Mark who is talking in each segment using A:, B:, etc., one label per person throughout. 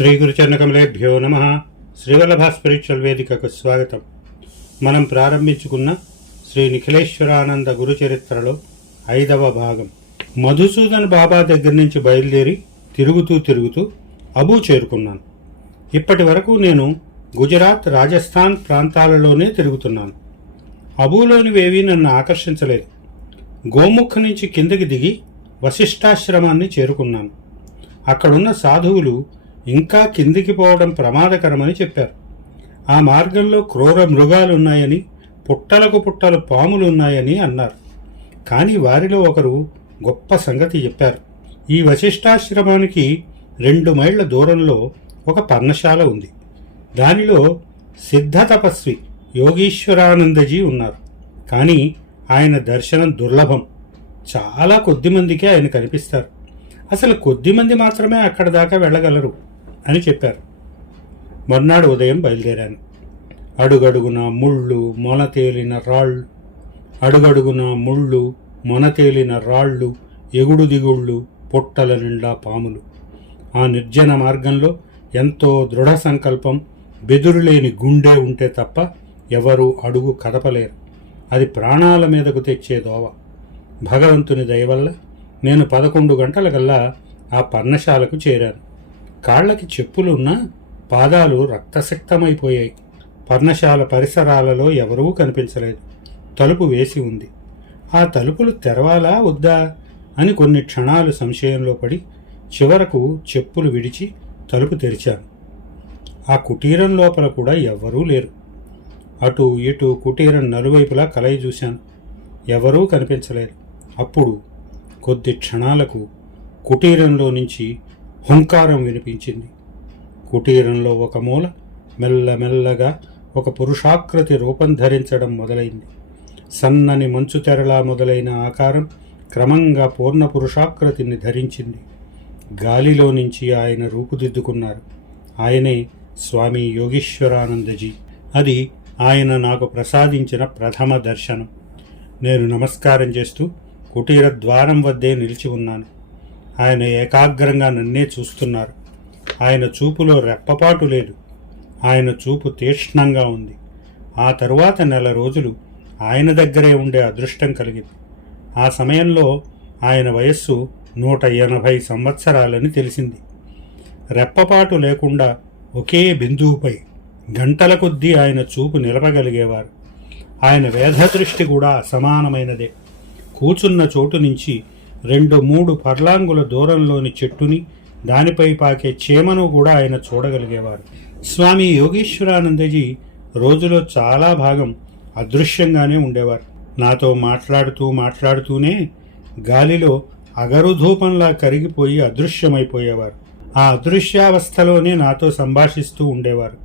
A: శ్రీ గురుచరణకమలేభ్యో నమ. శ్రీవల్లభ స్పిరిచువల్ వేదికకు స్వాగతం. మనం ప్రారంభించుకున్న శ్రీ నిఖిలేశ్వరానంద గురు చరిత్రలో ఐదవ భాగం. మధుసూదన్ బాబా దగ్గర నుంచి బయలుదేరి తిరుగుతూ తిరుగుతూ అబూ చేరుకున్నాను. ఇప్పటి వరకు నేను గుజరాత్ రాజస్థాన్ ప్రాంతాలలోనే తిరుగుతున్నాను. అబూలోనివేవి నన్ను ఆకర్షించలేదు. గోముఖ నుంచి కిందకి దిగి వశిష్టాశ్రమాన్ని చేరుకున్నాను. అక్కడున్న సాధువులు ఇంకా కిందికి పోవడం ప్రమాదకరమని చెప్పారు. ఆ మార్గంలో క్రూర మృగాలున్నాయని పుట్టలకు పుట్టలు పాములున్నాయని అన్నారు. కానీ వారిలో ఒకరు గొప్ప సంగతి చెప్పారు. ఈ వశిష్టాశ్రమానికి రెండు మైళ్ళ దూరంలో ఒక పర్ణశాల ఉంది. దానిలో సిద్ధ తపస్వి యోగీశ్వరానందజీ ఉన్నారు. కానీ ఆయన దర్శనం దుర్లభం. చాలా కొద్దిమందికే ఆయన కనిపిస్తారు. అసలు కొద్దిమంది మాత్రమే అక్కడ దాకా వెళ్ళగలరు. అని చెప్పారు. మర్నాడు ఉదయం బయలుదేరాను. అడుగడుగున ముళ్ళు మొనతేలిన రాళ్ళు అడుగడుగున ముళ్ళు మొనతేలిన రాళ్ళు ఎగుడు దిగుళ్ళు పొట్టల నిండా పాములు. ఆ నిర్జన మార్గంలో ఎంతో దృఢ సంకల్పం బెదురులేని గుండె ఉంటే తప్ప ఎవరూ అడుగు కదపలేరు. అది ప్రాణాల మీదకు తెచ్చే దోవ. భగవంతుని దయవల్ల నేను పదకొండు గంటలకల్లా ఆ పర్ణశాలకు చేరాను. కాళ్ళకి చెప్పులున్నా పాదాలు రక్తసిక్తమైపోయాయి. పర్ణశాల పరిసరాలలో ఎవరూ కనిపించలేదు. తలుపు వేసి ఉంది. ఆ తలుపులు తెరవాలా వద్దా అని కొన్ని క్షణాలు సంశయంలో పడి చివరకు చెప్పులు విడిచి తలుపు తెరిచాను. ఆ కుటీరం లోపల కూడా ఎవ్వరూ లేరు. అటు ఇటు కుటీరం నలువైపులా కలయి చూశాను. ఎవరూ కనిపించలేదు. అప్పుడు కొద్ది క్షణాలకు కుటీరంలో నుంచి హుంకారం వినిపించింది. కుటీరంలో ఒక మూల మెల్లమెల్లగా ఒక పురుషాకృతి రూపం ధరించడం మొదలైంది. సన్నని మంచు తెరలా మొదలైన ఆకారం క్రమంగా పూర్ణ పురుషాకృతిని ధరించింది. గాలిలో నుంచి ఆయన రూపుదిద్దుకున్నారు. ఆయనే స్వామి యోగీశ్వరానందజీ. అది ఆయన నాకు ప్రసాదించిన ప్రథమ దర్శనం. నేను నమస్కారం చేస్తూ కుటీర ద్వారం వద్దే నిలిచి ఉన్నాను. ఆయన ఏకాగ్రంగా నన్నే చూస్తున్నారు. ఆయన చూపులో రెప్పపాటు లేదు. ఆయన చూపు తీక్ష్ణంగా ఉంది. ఆ తరువాత నెల రోజులు ఆయన దగ్గరే ఉండే అదృష్టం కలిగింది. ఆ సమయంలో ఆయన వయస్సు నూట ఎనభై సంవత్సరాలని తెలిసింది. రెప్పపాటు లేకుండా ఒకే బిందువుపై గంటల కొద్దీ ఆయన చూపు నిలపగలిగేవారు. ఆయన వేధదృష్టి కూడా అసమానమైనదే. కూచున్న చోటు నుంచి రెండు మూడు పర్లాంగుల దూరంలోని చెట్టుని దానిపై పాకే చేమను కూడా ఆయన చూడగలిగేవారు. స్వామి యోగేశ్వరానందజీ రోజులో చాలా భాగం అదృశ్యంగానే ఉండేవారు. నాతో మాట్లాడుతూ మాట్లాడుతూనే గాలిలో అగరుధూపంలా కరిగిపోయి అదృశ్యమైపోయేవారు. ఆ అదృశ్యావస్థలోనే నాతో సంభాషిస్తూ ఉండేవారు.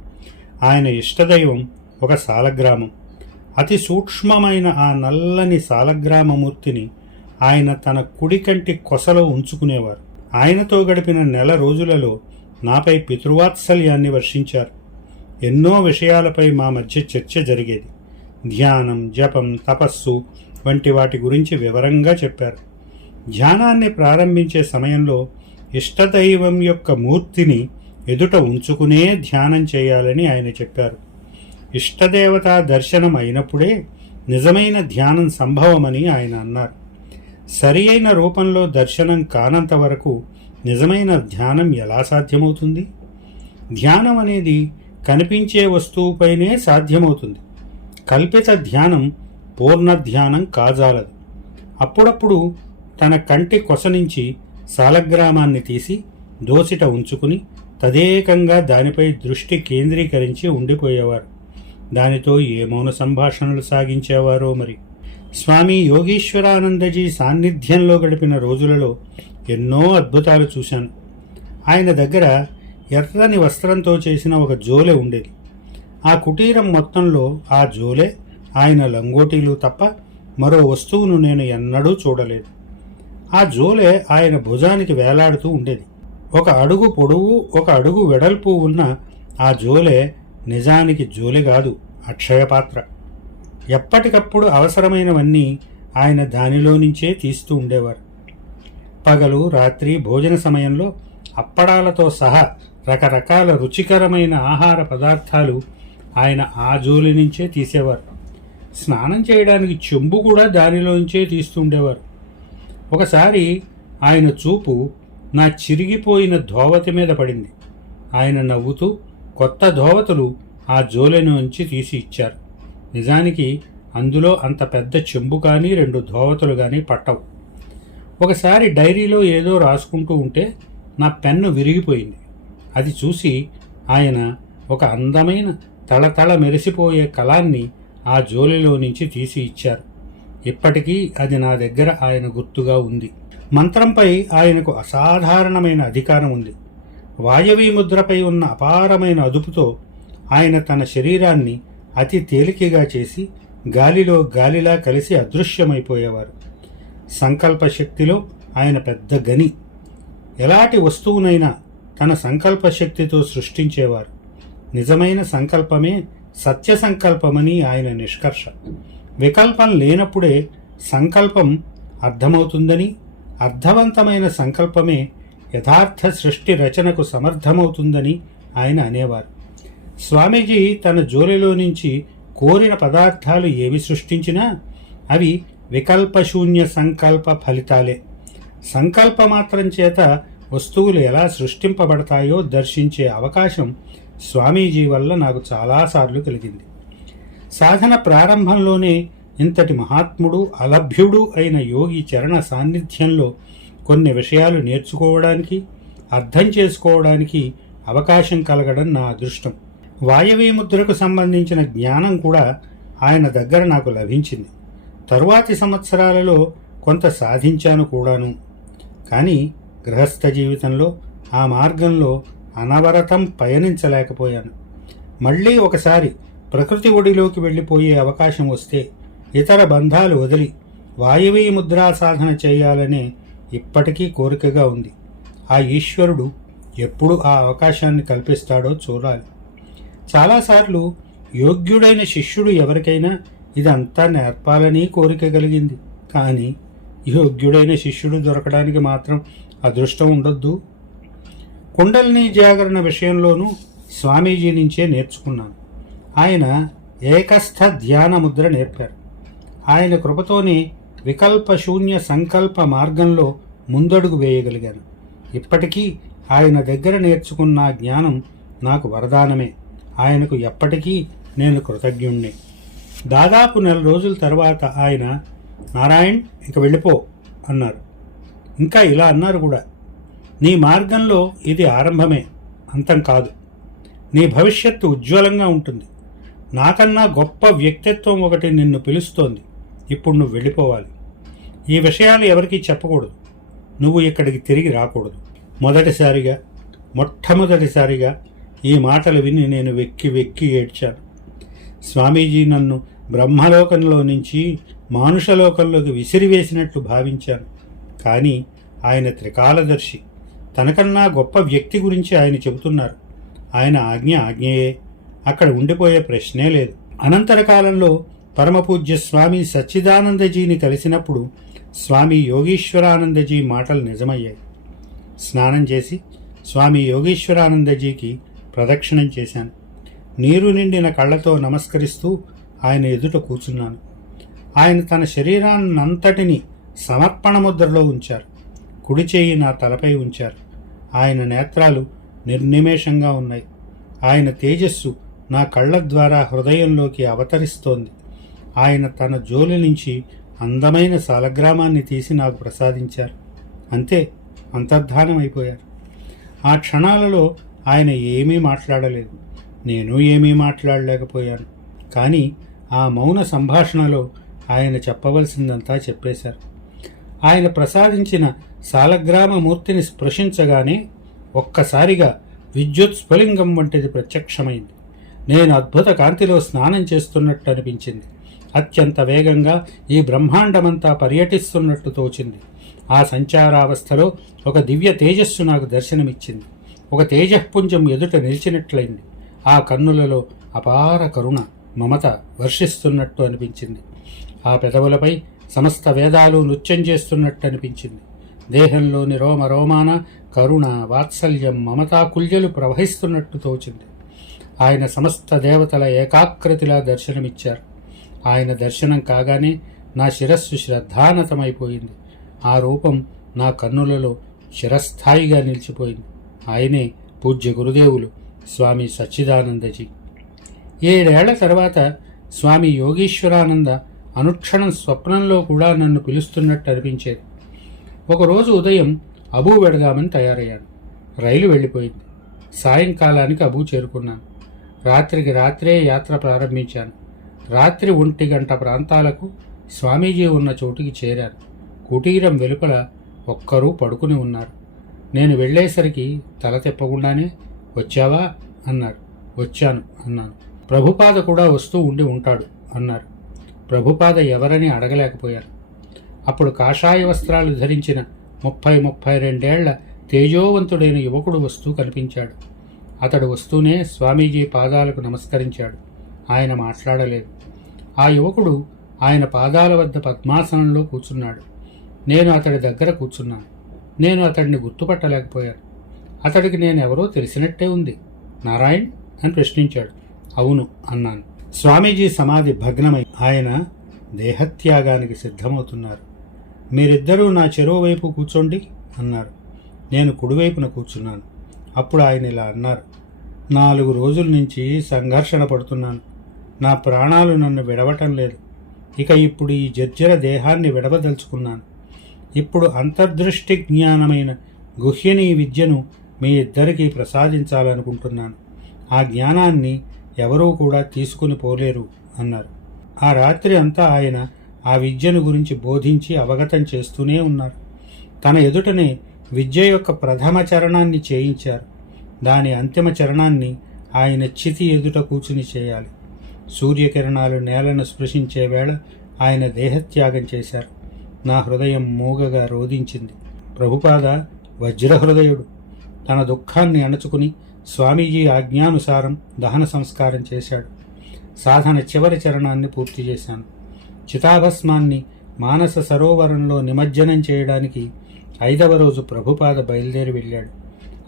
A: ఆయన ఇష్టదైవం ఒక సాలగ్రామం. అతి సూక్ష్మమైన ఆ నల్లని సాలగ్రామమూర్తిని ఆయన తన కుడి కంటి కొసలో ఉంచుకునేవారు. ఆయనతో గడిపిన నెల రోజులలో నాపై పితృవాత్సల్యాన్ని వర్షించారు. ఎన్నో విషయాలపై మా మధ్య చర్చ జరిగేది. ధ్యానం జపం తపస్సు వంటి వాటి గురించి వివరంగా చెప్పారు. ధ్యానాన్ని ప్రారంభించే సమయంలో ఇష్టదైవం యొక్క మూర్తిని ఎదుట ఉంచుకునే ధ్యానం చేయాలని ఆయన చెప్పారు. ఇష్టదేవత దర్శనం అయినప్పుడే నిజమైన ధ్యానం సంభవమని ఆయన అన్నారు. సరి అయిన రూపంలో దర్శనం కానంత వరకు నిజమైన ధ్యానం ఎలా సాధ్యమవుతుంది? ధ్యానం అనేది కనిపించే వస్తువుపైనే సాధ్యమవుతుంది. కల్పిత ధ్యానం పూర్ణ ధ్యానం కాజాలదు. అప్పుడప్పుడు తన కంటి కొస నుంచి సాలగ్రామాన్ని తీసి దోసిట ఉంచుకుని తదేకంగా దానిపై దృష్టి కేంద్రీకరించి ఉండిపోయేవారు. దానితో ఏ మౌన సంభాషణలు సాగించేవారో మరి? స్వామి యోగీశ్వరానందజీ సాన్నిధ్యంలో గడిపిన రోజులలో ఎన్నో అద్భుతాలు చూశాను. ఆయన దగ్గర ఎర్రని వస్త్రంతో చేసిన ఒక జోలె ఉండేది. ఆ కుటీరం మొత్తంలో ఆ జోలె ఆయన లంగోటీలు తప్ప మరో వస్తువును నేను ఎన్నడూ చూడలేదు. ఆ జోలె ఆయన భుజానికి వేలాడుతూ ఉండేది. ఒక అడుగు పొడవు ఒక అడుగు వెడల్పు ఉన్న ఆ జోలె నిజానికి జోలె కాదు అక్షయపాత్ర. ఎప్పటికప్పుడు అవసరమైనవన్నీ ఆయన దానిలో నుంచే తీస్తూ ఉండేవారు. పగలు రాత్రి భోజన సమయంలో అప్పడాలతో సహా రకరకాల రుచికరమైన ఆహార పదార్థాలు ఆయన ఆ జోలి నుంచే తీసేవారు. స్నానం చేయడానికి చెంబు కూడా దానిలోంచే తీస్తుండేవారు ఒకసారి ఆయన చూపు నా చిరిగిపోయిన ధోవతి మీద పడింది. ఆయన నవ్వుతూ కొత్త ధోవతులు ఆ జోలెనుంచి తీసి ఇచ్చారు. నిజానికి అందులో అంత పెద్ద చెంబు కానీ రెండు ధోవతలు కానీ పట్టవు. ఒకసారి డైరీలో ఏదో రాసుకుంటూ ఉంటే నా పెన్ను విరిగిపోయింది. అది చూసి ఆయన ఒక అందమైన తళతళ మెరిసిపోయే కళాన్ని ఆ జోలిలో నుంచి తీసి ఇచ్చారు. ఇప్పటికీ అది నా దగ్గర ఆయన గుర్తుగా ఉంది. మంత్రంపై ఆయనకు అసాధారణమైన అధికారం ఉంది. వాయవీ ముద్రపై ఉన్న అపారమైన అదుపుతో ఆయన తన శరీరాన్ని అతి తేలికగా చేసి గాలిలో గాలిలా కలిసి అదృశ్యమైపోయేవారు. సంకల్ప శక్తిలో ఆయన పెద్ద గని. ఎలాంటి వస్తువునైనా తన సంకల్ప శక్తితో సృష్టించేవారు. నిజమైన సంకల్పమే సత్య సంకల్పమని ఆయన నిష్కర్ష. వికల్పం లేనప్పుడే సంకల్పం అర్థమవుతుందని అర్థవంతమైన సంకల్పమే యథార్థ సృష్టి రచనకు సమర్థమవుతుందని ఆయన అనేవారు. స్వామీజీ తన జోలిలో నుంచి కోరిన పదార్థాలు ఏవి సృష్టించినా అవి వికల్పశూన్య సంకల్ప ఫలితాలే. సంకల్ప మాత్రం చేత వస్తువులు ఎలా సృష్టింపబడతాయో దర్శించే అవకాశం స్వామీజీ వల్ల నాకు చాలాసార్లు కలిగింది. సాధన ప్రారంభంలోనే ఇంతటి మహాత్ముడు అలభ్యుడు అయిన యోగి చరణ సాన్నిధ్యంలో కొన్ని విషయాలు నేర్చుకోవడానికి అర్థం చేసుకోవడానికి అవకాశం కలగడం నా అదృష్టం. వాయవీ ముద్రకు సంబంధించిన జ్ఞానం కూడా ఆయన దగ్గర నాకు లభించింది. తరువాతి సంవత్సరాలలో కొంత సాధించాను కూడాను. కానీ గృహస్థ జీవితంలో ఆ మార్గంలో అనవరతం పయనించలేకపోయాను. మళ్ళీ ఒకసారి ప్రకృతి ఒడిలోకి వెళ్ళిపోయే అవకాశం వస్తే ఇతర బంధాలు వదిలి వాయువీ ముద్రా సాధన చేయాలనే ఇప్పటికీ కోరికగా ఉంది. ఆ ఈశ్వరుడు ఎప్పుడు ఆ అవకాశాన్ని కల్పిస్తాడో చూడాలి. చాలాసార్లు యోగ్యుడైన శిష్యుడు ఎవరికైనా ఇదంతా నేర్పాలని కోరిక కలిగింది. కానీ యోగ్యుడైన శిష్యుడు దొరకడానికి మాత్రం అదృష్టం ఉండొద్దు. కుండలిని జాగరణ విషయంలోనూ స్వామీజీ నుంచే నేర్చుకున్నాను. ఆయన ఏకస్థ ధ్యాన ముద్ర నేర్పారు. ఆయన కృపతోనే వికల్ప శూన్య సంకల్ప మార్గంలో ముందడుగు వేయగలిగాను. ఇప్పటికీ ఆయన దగ్గర నేర్చుకున్న జ్ఞానం నాకు వరదానమే. ఆయనకు ఎప్పటికీ నేను కృతజ్ఞుణ్ణి. దాదాపు నెల రోజుల తర్వాత ఆయన నారాయణ్ ఇక వెళ్ళిపో అన్నారు. ఇంకా ఇలా అన్నారు కూడా. నీ మార్గంలో ఇది ఆరంభమే అంతం కాదు. నీ భవిష్యత్తు ఉజ్వలంగా ఉంటుంది. నాకన్నా గొప్ప వ్యక్తిత్వం ఒకటి నిన్ను పిలుస్తోంది. ఇప్పుడు నువ్వు వెళ్ళిపోవాలి. ఈ విషయాలు ఎవరికీ చెప్పకూడదు. నువ్వు ఇక్కడికి తిరిగి రాకూడదు. మొదటిసారిగా మొట్టమొదటిసారిగా ఈ మాటలు విని నేను వెక్కి వెక్కి ఏడ్చాను. స్వామీజీ నన్ను బ్రహ్మలోకంలో నుంచి మానుషలోకంలోకి విసిరివేసినట్లు భావించాను. కానీ ఆయన త్రికాలదర్శి. తనకన్నా గొప్ప వ్యక్తి గురించి ఆయన చెబుతున్నారు. ఆయన ఆజ్ఞ ఆజ్ఞయే. అక్కడ ఉండిపోయే ప్రశ్నే లేదు. అనంతర కాలంలో పరమపూజ్య స్వామి సచ్చిదానందజీని కలిసినప్పుడు స్వామి యోగీశ్వరానందజీ మాటలు నిజమయ్యాయి. స్నానం చేసి స్వామి యోగీశ్వరానందజీకి ప్రదక్షిణం చేశాను. నీరు నిండిన కళ్ళతో నమస్కరిస్తూ ఆయన ఎదుట కూర్చున్నాను ఆయన తన శరీరాన్నంతటిని సమర్పణ ముద్రలో ఉంచారు. కుడి చేయి నా తలపై ఉంచారు. ఆయన నేత్రాలు నిర్నిమేషంగా ఉన్నాయి. ఆయన తేజస్సు నా కళ్ళ ద్వారా హృదయంలోకి అవతరిస్తోంది. ఆయన తన జోలి నుంచి అందమైన సాలగ్రామాన్ని తీసి నాకు ప్రసాదించారు. అంతే అంతర్ధానమైపోయారు. ఆ క్షణాలలో ఆయన ఏమీ మాట్లాడలేదు. నేను ఏమీ మాట్లాడలేకపోయాను. కానీ ఆ మౌన సంభాషణలో ఆయన చెప్పవలసిందంతా చెప్పేశారు. ఆయన ప్రసాదించిన సాలగ్రామ మూర్తిని స్పృశించగానే ఒక్కసారిగా విద్యుత్ స్ఫులింగం వంటిది ప్రత్యక్షమైంది. నేను అద్భుత కాంతిలో స్నానం చేస్తున్నట్టు అనిపించింది. అత్యంత వేగంగా ఈ బ్రహ్మాండమంతా పర్యటిస్తున్నట్టు తోచింది. ఆ సంచారావస్థలో ఒక దివ్య తేజస్సు నాకు దర్శనమిచ్చింది. ఒక తేజఃపుంజం ఎదుట నిలిచినట్లయింది. ఆ కన్నులలో అపార కరుణ మమత వర్షిస్తున్నట్టు అనిపించింది. ఆ పెదవులపై సమస్త వేదాలు నృత్యం చేస్తున్నట్టు అనిపించింది. దేహంలోని రోమ రోమాన కరుణ వాత్సల్యం మమతా కుల్యలు ప్రవహిస్తున్నట్టు తోచింది. ఆయన సమస్త దేవతల ఏకాకృతిలా దర్శనమిచ్చారు. ఆయన దర్శనం కాగానే నా శిరస్సు శ్రద్ధానతమైపోయింది. ఆ రూపం నా కన్నులలో శిరస్థాయిగా నిలిచిపోయింది. ఆయనే పూజ్య గురుదేవులు స్వామి సచ్చిదానందజీ. ఏడేళ్ళ తర్వాత స్వామి యోగీశ్వరానంద అనుక్షణం స్వప్నంలో కూడా నన్ను పిలుస్తున్నట్టు అనిపించేది. ఒకరోజు ఉదయం అబూ వెడదామని తయారయ్యాను. రైలు వెళ్ళిపోయింది. సాయంకాలానికి అబూ చేరుకున్నాను. రాత్రికి రాత్రే యాత్ర ప్రారంభించాను. రాత్రి ఒంటి గంట ప్రాంతాలకు స్వామీజీ ఉన్న చోటుకి చేరాను. కుటీరం వెలుపల ఒక్కరూ పడుకుని ఉన్నారు. నేను వెళ్ళేసరికి తల తిప్పకుండానే వచ్చావా? అన్నారు. వచ్చాను అన్నాను. ప్రభుపాద కూడా వస్తూ ఉండి ఉంటాడు అన్నారు. ప్రభుపాద ఎవరని అడగలేకపోయాను. అప్పుడు కాషాయ వస్త్రాలు ధరించిన ముప్పై ముప్పై రెండేళ్ళ తేజోవంతుడైన యువకుడు వస్తూ కనిపించాడు. అతడు వస్తూనే స్వామీజీ పాదాలకు నమస్కరించాడు. ఆయన మాట్లాడలేదు. ఆ యువకుడు ఆయన పాదాల వద్ద పద్మాసనంలో కూర్చున్నాడు. నేను అతడి దగ్గర కూర్చున్నాను. నేను అతడిని గుర్తుపట్టలేకపోయాను. అతడికి నేను ఎవరో తెలిసినట్టే ఉంది. నారాయణ్ అని ప్రశ్నించాడు. అవును అన్నాను. స్వామీజీ సమాధి భగ్నమై ఆయన దేహత్యాగానికి సిద్ధమవుతున్నారు. మీరిద్దరూ నా చెరువు వైపు కూర్చోండి అన్నారు. నేను కుడివైపున కూర్చున్నాను. అప్పుడు ఆయన ఇలా అన్నారు. నాలుగు రోజుల నుంచి సంఘర్షణ పడుతున్నాను. నా ప్రాణాలు నన్ను విడవటం లేదు. ఇక ఇప్పుడు ఈ జర్జర దేహాన్ని విడవదలుచుకున్నాను. ఇప్పుడు అంతర్దృష్టి జ్ఞానమైన గుహ్యని విద్యను మీ ఇద్దరికీ ప్రసాదించాలనుకుంటున్నాను. ఆ జ్ఞానాన్ని ఎవరూ కూడా తీసుకుని పోలేరు అన్నారు. ఆ రాత్రి అంతా ఆయన ఆ విద్యను గురించి బోధించి అవగతం చేస్తూనే ఉన్నారు. తన ఎదుటనే విద్య యొక్క ప్రథమ చరణాన్ని చేయించారు. దాని అంతిమ చరణాన్ని ఆయన చితి ఎదుట కూర్చుని చేయాలి. సూర్యకిరణాలు నేలను స్పృశించే వేళ ఆయన దేహత్యాగం చేశారు. నా హృదయం మూగగా రోధించింది. ప్రభుపాద వజ్రహృదయుడు తన దుఃఖాన్ని అణచుకుని స్వామీజీ ఆజ్ఞానుసారం దహన సంస్కారం చేశాడు. సాధన చివరి చరణాన్ని పూర్తి చేశాను. చితాభస్మాన్ని మానస సరోవరంలో నిమజ్జనం చేయడానికి ఐదవ రోజు ప్రభుపాద బయలుదేరి వెళ్ళాడు.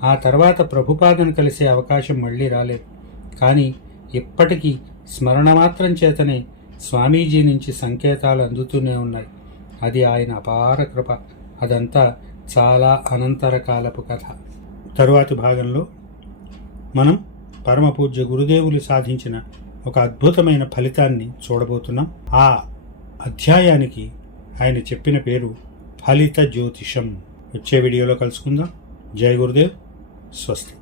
A: ఆ తర్వాత ప్రభుపాదను కలిసే అవకాశం మళ్ళీ రాలేదు. కానీ ఇప్పటికీ స్మరణ మాత్రం చేతనే స్వామీజీ నుంచి సంకేతాలు అందుతూనే ఉన్నాయి. అది ఆయన అపార కృప. అదంతా చాలా అనంతర కాలపు కథ. తరువాతి భాగంలో మనం పరమపూజ్య గురుదేవులు సాధించిన ఒక అద్భుతమైన ఫలితాన్ని చూడబోతున్నాం. ఆ అధ్యాయానికి ఆయన చెప్పిన పేరు ఫలిత జ్యోతిషం. వచ్చే వీడియోలో కలుసుకుందాం. జై గురుదేవ్. స్వస్తి.